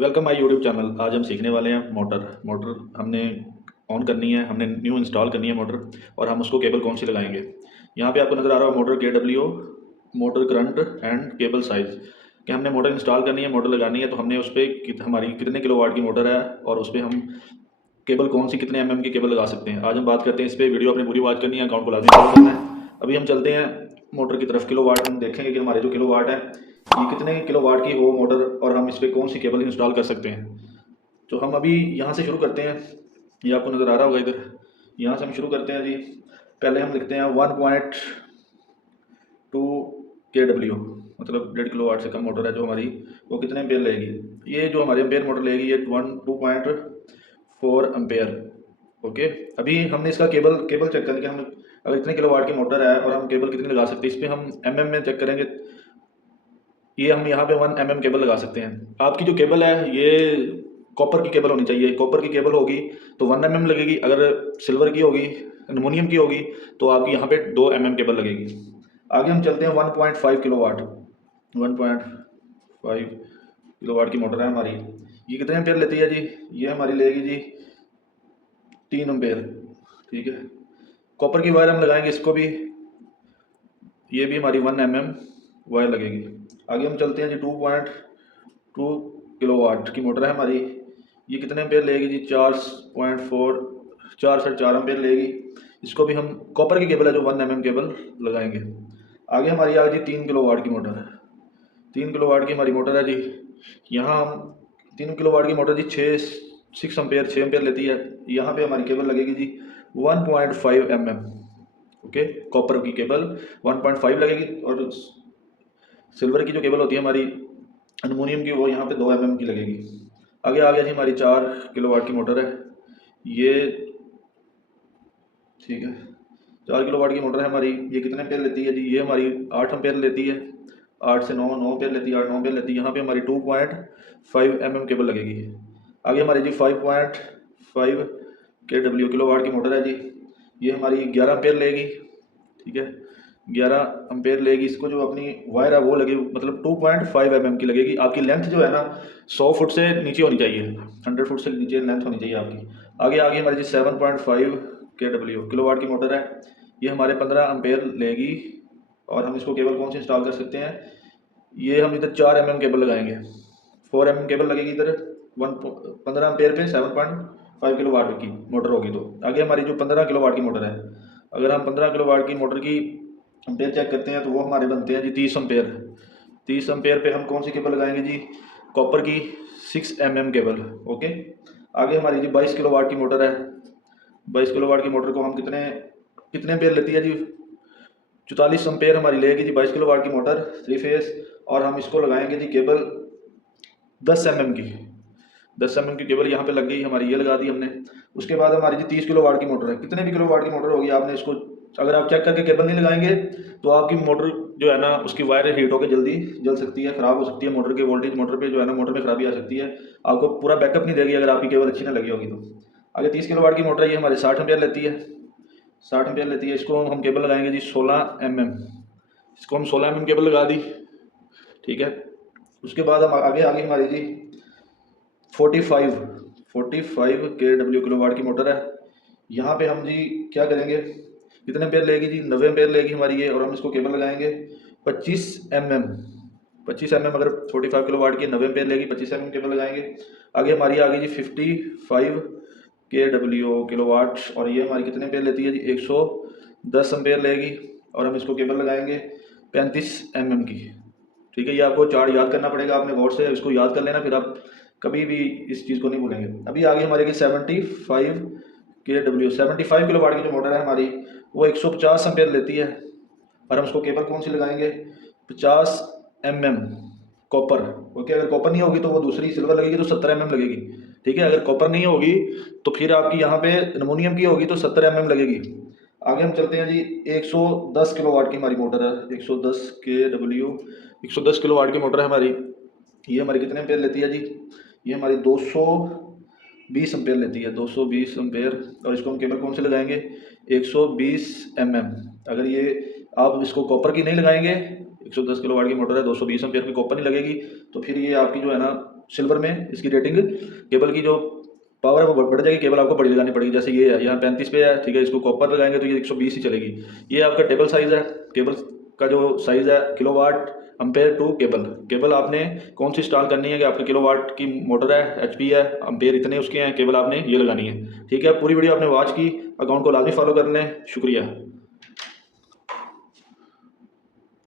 Welcome my YouTube channel. आज हम सीखने वाले हैं मोटर मोटर हमने ऑन करनी है, हमने न्यू इंस्टॉल करनी है मोटर, और हम उसको केबल कौन सी लगाएंगे। यहाँ पे आपको नज़र आ रहा है motor KW, motor current and cable size. कि हमने मोटर इंस्टॉल करनी है, मोटर लगानी है, तो हमने उस पर हमारी कितने किलोवाट की मोटर है और उस पर हम केबल कौन सी कितने mm की केबल लगा सकते हैं। आज हम बात करते हैं इस पर। वीडियो अपनी पूरी वॉच करनी है, अकाउंट को लाजमी फॉलो करना है। अभी हम चलते हैं मोटर की तरफ। किलोवाट हम देखेंगे कि हमारे जो किलोवाट है ये कितने किलोवाट की वो मोटर, और हम इस पर कौन सी केबल इंस्टॉल कर सकते हैं। तो हम अभी यहाँ से शुरू करते हैं। ये आपको नज़र आ रहा होगा इधर, यहाँ से हम शुरू करते हैं जी। पहले हम लिखते हैं 1.2 KW, मतलब 1.5 किलोवाट से कम मोटर है जो हमारी, वो कितने एम्पेयर लेगी। ये जो हमारी एम्पेयर मोटर लेगी ये 2.4 एम्पेयर। ओके, अभी हमने इसका केबल केबल चेक करके हम अगर इतने किलोवाट की मोटर है और हम केबल कितनी लगा सकते हैं, इस पर हम में चेक करेंगे। ये हम यहाँ पे 1 केबल लगा सकते हैं। आपकी जो केबल है ये कॉपर की केबल होनी चाहिए। कॉपर की केबल होगी तो 1 लगेगी। अगर सिल्वर की होगी, एलुमिनियम की होगी, तो आपकी यहाँ पे 2 केबल लगेगी। आगे हम चलते हैं 1.5 किलोवाट। 1.5 किलोवाट की मोटर है हमारी। ये कितने एम्पेयर लेती है जी? ये हमारी लेगी जी 3 एम्पेयर। ठीक है, कॉपर की वायर हम लगाएंगे इसको भी, ये भी हमारी 1 वायर लगेगी। आगे हम चलते हैं जी 2.2 किलोवाट की मोटर है हमारी। ये कितने एम्पेयर लेगी जी? 4.4 4.4 एम्पेयर लेगी। इसको भी हम कॉपर की केबल है जो 1 केबल लगाएंगे। आगे हमारी आ गई जी 3 किलोवाट की मोटर है। 3 किलोवाट की हमारी मोटर है जी। यहाँ हम 3 किलोवाट की मोटर जी 6 एम्पेयर लेती है। यहाँ पे हमारी केबल लगेगी जी 1.5 ओके, कॉपर की केबल 1.5 लगेगी, और सिल्वर की जो केबल होती है हमारी, एलुमिनियम की, वो यहाँ पे 2 की लगेगी। आगे आ गया जी हमारी 4 किलोवाट की मोटर है ये। ठीक है, 4 किलोवाट की मोटर है हमारी। ये कितने एम्पेयर लेती है जी? ये हमारी 8 एम्पेयर लेती है। 8 से 9 एम्पेयर लेती है, 8 9 एम्पेयर लेती है। यहाँ पे हमारी 2.5 केबल लगेगी। आगे हमारी जी 5.5 किलोवाट की मोटर है जी। ये हमारी 11 एम्पेयर लेगी। ठीक है, 11 एम्पेयर लेगी। इसको जो अपनी वायर है वो लगेगी, मतलब 2.5 की लगेगी। आपकी लेंथ जो है ना 100 फुट से नीचे होनी चाहिए, 100 फुट से नीचे लेंथ होनी चाहिए आपकी। आगे हमारी जी 7.5 किलोवाट की मोटर है। ये हमारे 15 एम्पेयर लेगी, और हम इसको केबल कौन सी इंस्टॉल कर सकते हैं? ये हम इधर 4 केबल लगाएंगे। 4 केबल लगेगी इधर। 15 एम्पेयर पे 7.5 किलोवाट की मोटर होगी। तो आगे हमारी जो 15 किलोवाट की मोटर है, अगर हम 15 किलोवाट की मोटर की एम्पेयर चेक करते हैं तो वो हमारे बनते हैं जी 30 एम्पेयर। 30 एम्पेयर पे हम कौन सी केबल लगाएंगे जी? कॉपर की 6 केबल। ओके, आगे हमारी जी 22 किलोवाट की मोटर है। 22 किलोवाट की मोटर को हम कितने कितने एम्पेयर लेती है जी? 44 एम्पेयर हमारी लेगी जी 22 किलोवाट की मोटर 3 फेस। और हम इसको लगाएंगे जी केबल 10 की। 10 की केबल यहाँ पे लग गई हमारी, ये लगा दी हमने। उसके बाद हमारी जी 30 किलोवाट की मोटर है। कितने भी किलोवाट की मोटर होगी, आपने इसको अगर आप चेक करके केबल नहीं लगाएंगे तो आपकी मोटर जो है ना उसकी वायर हीट होकर जल्दी जल सकती है, ख़राब हो सकती है। मोटर के वोल्टेज मोटर पे जो है ना, मोटर में खराबी आ सकती है। आपको पूरा बैकअप नहीं देगी अगर आपकी केबल अच्छी ना लगी होगी तो। आगे 30 किलोवाट की मोटर है, ये हमारे 60 एम्पेयर लेती है। 60 एम्पेयर लेती है। इसको हम केबल लगाएंगे जी 16 इसको हम 16 केबल लगा दी। ठीक है, उसके बाद हम आगे आगे हमारी जी 45 किलोवाट की मोटर है। यहाँ पे हम जी क्या करेंगे? कितने एम्पेयर लेगी जी? 90 एम्पेयर लेगी हमारी ये, और हम इसको केबल लगाएंगे 25 अगर 45 किलोवाट की 90 एम्पेयर लेगी, 25 केबल लगाएंगे। आगे हमारी आ गई जी 55 किलोवाट, और ये हमारी कितने एम्पेयर लेती है जी? 110 एम्पेयर लेगी, और हम इसको केबल लगाएंगे 35 की। ठीक है, ये आपको चार्ट याद करना पड़ेगा, आपने गौर से इसको याद कर लेना, फिर आप कभी भी इस चीज़ को नहीं भूलेंगे। अभी आगे हमारे की 75 किलोवाट की जो मोटर है हमारी, वो 150 एम्पेयर लेती है, और हम उसको केबल कौन सी लगाएंगे? 50 कॉपर। ओके, अगर कॉपर नहीं होगी तो वो दूसरी सिल्वर लगेगी तो 70 लगेगी। ठीक है, अगर कॉपर नहीं होगी तो फिर आपकी यहाँ पे एल्युमिनियम की होगी तो 70 लगेगी। आगे हम चलते हैं जी 110 किलोवाट की हमारी मोटर है। 110 किलोवाट की मोटर है हमारी। ये हमारी कितने एम्पेयर लेती है जी? ये हमारी 220 एम्पेयर लेती है, 220 एम्पेयर। और इसको हम केबल कौन से लगाएंगे? 120 अगर ये आप इसको कॉपर की नहीं लगाएंगे, 110 किलोवाट की मोटर है, 220 एम्पेयर की कॉपर नहीं लगेगी, तो फिर ये आपकी जो है ना सिल्वर में इसकी रेटिंग केबल की जो पावर है वो बढ़ जाएगी, केबल आपको बड़ी लगानी पड़ेगी। जैसे ये है यहाँ 35 पे है, ठीक है, इसको कॉपर लगाएंगे तो ये 120 ही चलेगी। ये आपका टेबल साइज़ है, केबल का जो साइज़ है kilowatt ampere to cable. Cable आपने कौन सी इंस्टॉल करनी है कि आपके किलोवाट की मोटर है, एचपी है, अम्पेयर इतने उसके हैं, केबल आपने ये लगानी है। ठीक है, पूरी वीडियो आपने वॉच की, अकाउंट को लाजमी फॉलो कर लें। शुक्रिया।